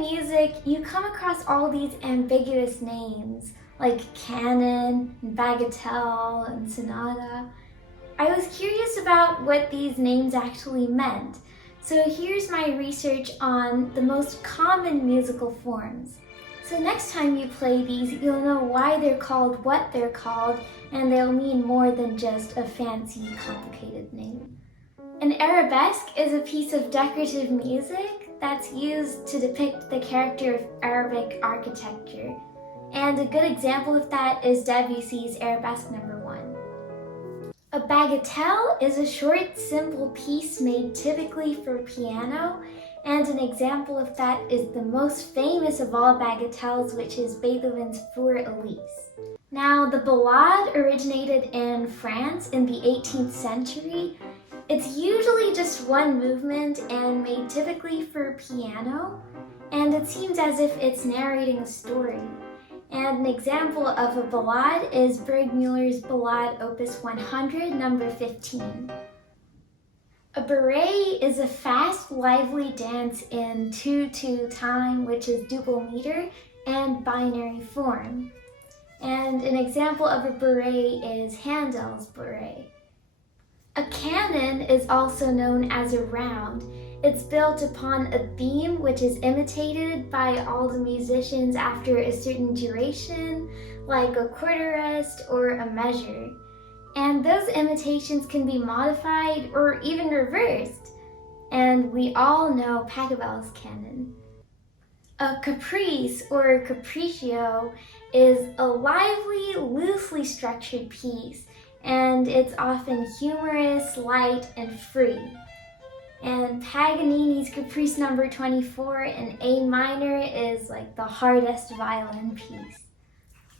studying music, you come across all these ambiguous names like canon, and bagatelle, and sonata. I was curious about what these names actually meant, so here's my research on the most common musical forms. So next time you play these, you'll know why they're called what they're called, and they'll mean more than just a fancy, complicated name. An arabesque is a piece of decorative music that's used to depict the character of Arabic architecture. And a good example of that is Debussy's Arabesque No. 1. A bagatelle is a short, simple piece made typically for piano, and an example of that is the most famous of all bagatelles, which is Beethoven's Für Elise. Now, the ballade originated in France in the 18th century. It's usually just one movement and made typically for piano, and it seems as if it's narrating a story. And an example of a ballade is Burgmüller's Ballade Opus 100, number 15. A barré is a fast, lively dance in 2/2 time, which is double meter, and binary form. And an example of a barré is Handel's barré. A canon is also known as a round. It's built upon a theme which is imitated by all the musicians after a certain duration, like a quarter rest or a measure. And those imitations can be modified or even reversed. And we all know Pachelbel's canon. A caprice or a capriccio is a lively, loosely structured piece, and it's often humorous, light, and free. And Paganini's Caprice No. 24 in A minor is like the hardest violin piece.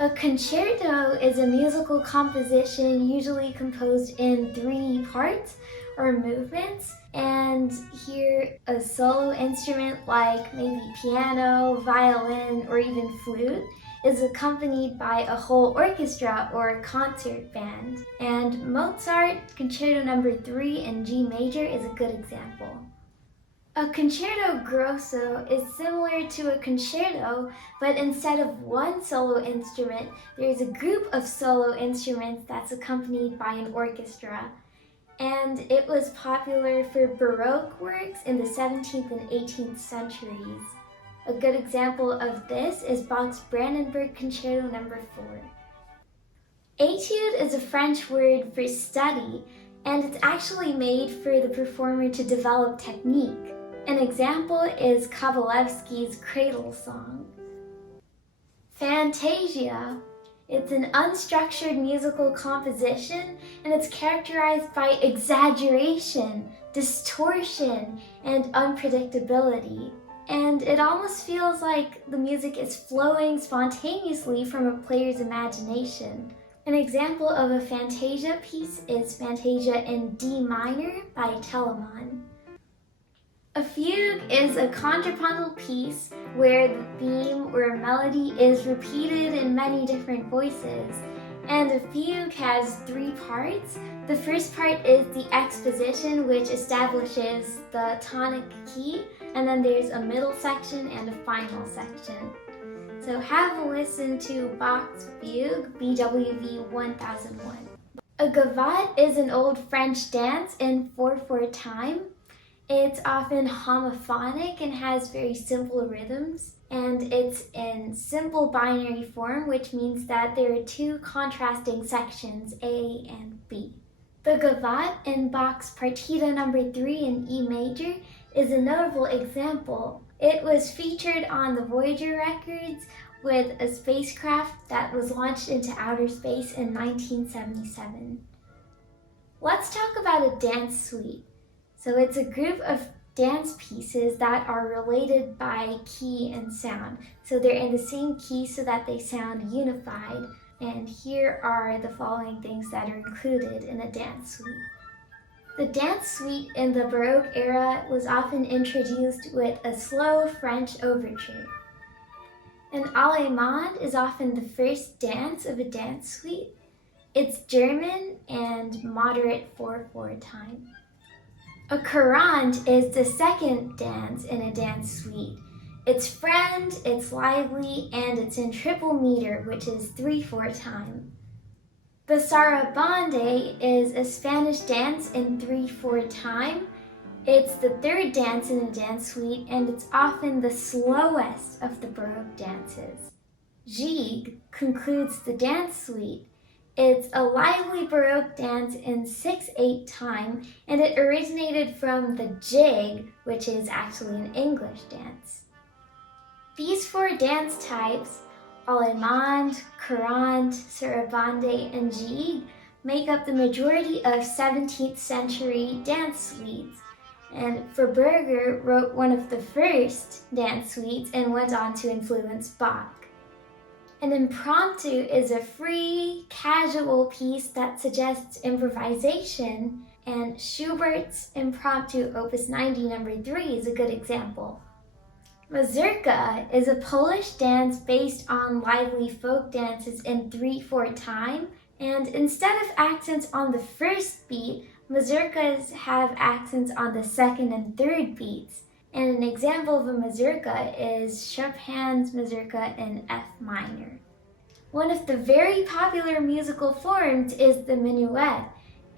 A concerto is a musical composition usually composed in 3 parts or movements, and here a solo instrument like maybe piano, violin, or even flute is accompanied by a whole orchestra or concert band. And Mozart Concerto No. 3 in G major is a good example. A concerto grosso is similar to a concerto, but instead of one solo instrument, there's a group of solo instruments that's accompanied by an orchestra. And it was popular for Baroque works in the 17th and 18th centuries. A good example of this is Bach's Brandenburg Concerto No. 4. Étude is a French word for study, and it's actually made for the performer to develop technique. An example is Kavalevsky's Cradle Song. Fantasia. It's an unstructured musical composition, and it's characterized by exaggeration, distortion, and unpredictability. And it almost feels like the music is flowing spontaneously from a player's imagination. An example of a fantasia piece is Fantasia in D minor by Telemann. A fugue is a contrapuntal piece where the theme or melody is repeated in many different voices. And a fugue has 3 parts. The first part is the exposition, which establishes the tonic key, and then there's a middle section and a final section. So have a listen to Bach's Fugue, BWV 1001. A gavotte is an old French dance in 4/4 time. It's often homophonic and has very simple rhythms, and it's in simple binary form, which means that there are 2 contrasting sections, A and B. The gavotte in Bach's Partita No. 3 in E major is a notable example. It was featured on the Voyager records with a spacecraft that was launched into outer space in 1977. Let's talk about a dance suite. So it's a group of dance pieces that are related by key and sound. So they're in the same key so that they sound unified. And here are the following things that are included in a dance suite. The dance suite in the Baroque era was often introduced with a slow French overture. An allemande is often the first dance of a dance suite. It's German and moderate 4/4 time. A courante is the second dance in a dance suite. It's friend, it's lively, and it's in triple meter, which is 3/4 time. The sarabande is a Spanish dance in 3/4 time. It's the third dance in a dance suite, and it's often the slowest of the Baroque dances. Gigue concludes the dance suite. It's a lively Baroque dance in 6/8 time, and it originated from the jig, which is actually an English dance. These 4 dance types, allemande, courante, sarabande, and gigue, make up the majority of 17th century dance suites. And Verberger wrote one of the first dance suites and went on to influence Bach. An impromptu is a free, casual piece that suggests improvisation, and Schubert's Impromptu Opus 90 No. 3 is a good example. Mazurka is a Polish dance based on lively folk dances in 3/4 time, and instead of accents on the first beat, mazurkas have accents on the second and third beats. And an example of a mazurka is Chopin's mazurka in F minor. One of the very popular musical forms is the minuet.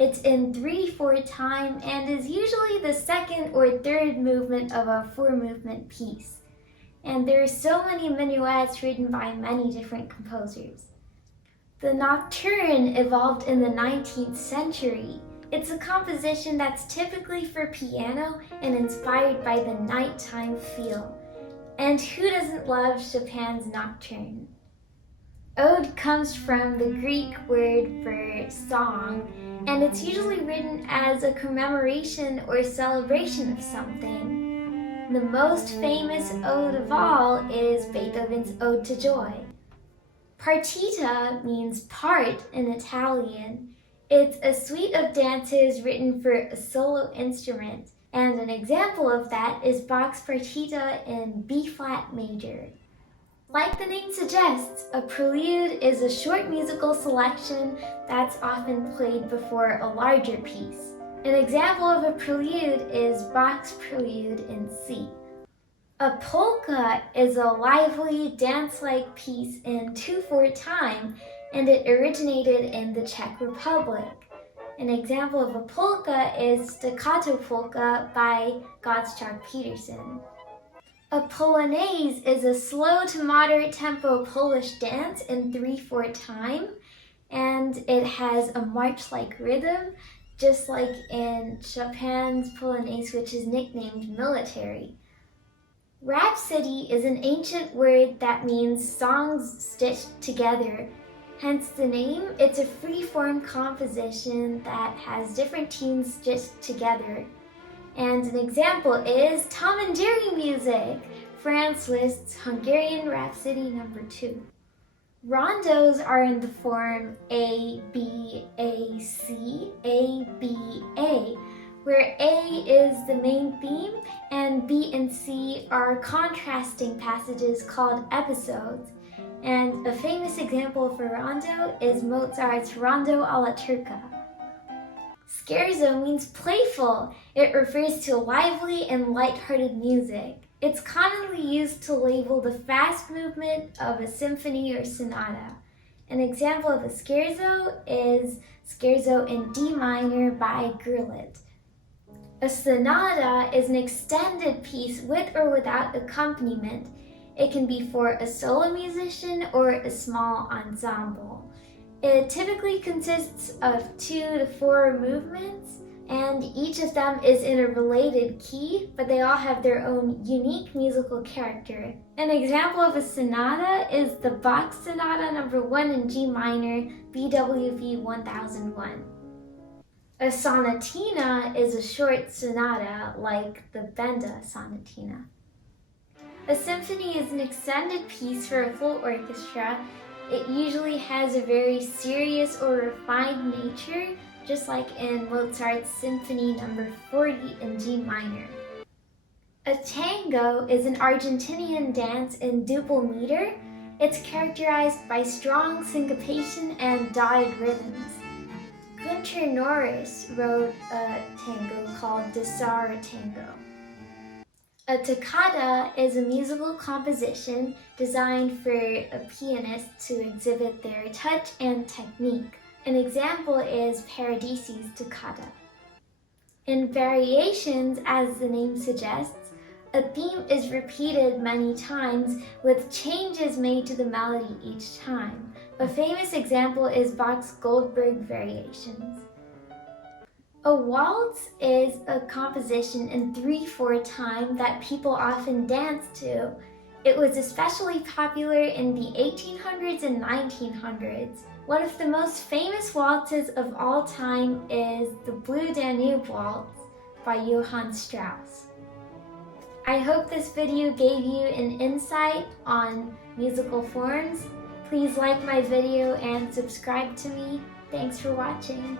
It's in 3/4 time and is usually the second or third movement of a 4-movement piece. And there are so many minuets written by many different composers. The nocturne evolved in the 19th century. It's a composition that's typically for piano and inspired by the nighttime feel. And who doesn't love Chopin's nocturne? Ode comes from the Greek word for song, and it's usually written as a commemoration or celebration of something. The most famous ode of all is Beethoven's Ode to Joy. Partita means part in Italian. It's a suite of dances written for a solo instrument, and an example of that is Bach's Partita in B-flat major. Like the name suggests, a prelude is a short musical selection that's often played before a larger piece. An example of a prelude is Bach's Prelude in C. A polka is a lively, dance-like piece in 2/4 time, and it originated in the Czech Republic. An example of a polka is Staccato Polka by Gottschalk Peterson. A polonaise is a slow to moderate tempo Polish dance in 3/4 time, and it has a march-like rhythm, just like in Chopin's Polonaise, which is nicknamed military. Rhapsody is an ancient word that means songs stitched together. Hence the name. It's a free-form composition that has different tunes stitched together. And an example is Tom and Jerry music, Franz Liszt's Hungarian Rhapsody No. 2. Rondos are in the form A, B, A, C, A, B, A, where A is the main theme and B and C are contrasting passages called episodes. And a famous example of a rondo is Mozart's Rondo alla Turca. Scherzo means playful. It refers to lively and light-hearted music. It's commonly used to label the fast movement of a symphony or sonata. An example of a scherzo is Scherzo in D minor by Gurlitt. A sonata is an extended piece with or without accompaniment. It can be for a solo musician or a small ensemble. It typically consists of 2 to 4 movements, and each of them is in a related key, but they all have their own unique musical character. An example of a sonata is the Bach Sonata No. 1 in G minor, BWV 1001. A sonatina is a short sonata like the Benda sonatina. A symphony is an extended piece for a full orchestra. It usually has a very serious or refined nature, just like in Mozart's Symphony No. 40 in G minor. A tango is an Argentinian dance in duple meter. It's characterized by strong syncopation and dotted rhythms. Günter Norris wrote a tango called Desire Tango. A toccata is a musical composition designed for a pianist to exhibit their touch and technique. An example is Paradisi's toccata. In variations, as the name suggests, a theme is repeated many times with changes made to the melody each time. A famous example is Bach's Goldberg variations. A waltz is a composition in 3/4 time that people often dance to. It was especially popular in the 1800s and 1900s. One of the most famous waltzes of all time is the Blue Danube Waltz by Johann Strauss. I hope this video gave you an insight on musical forms. Please like my video and subscribe to me. Thanks for watching.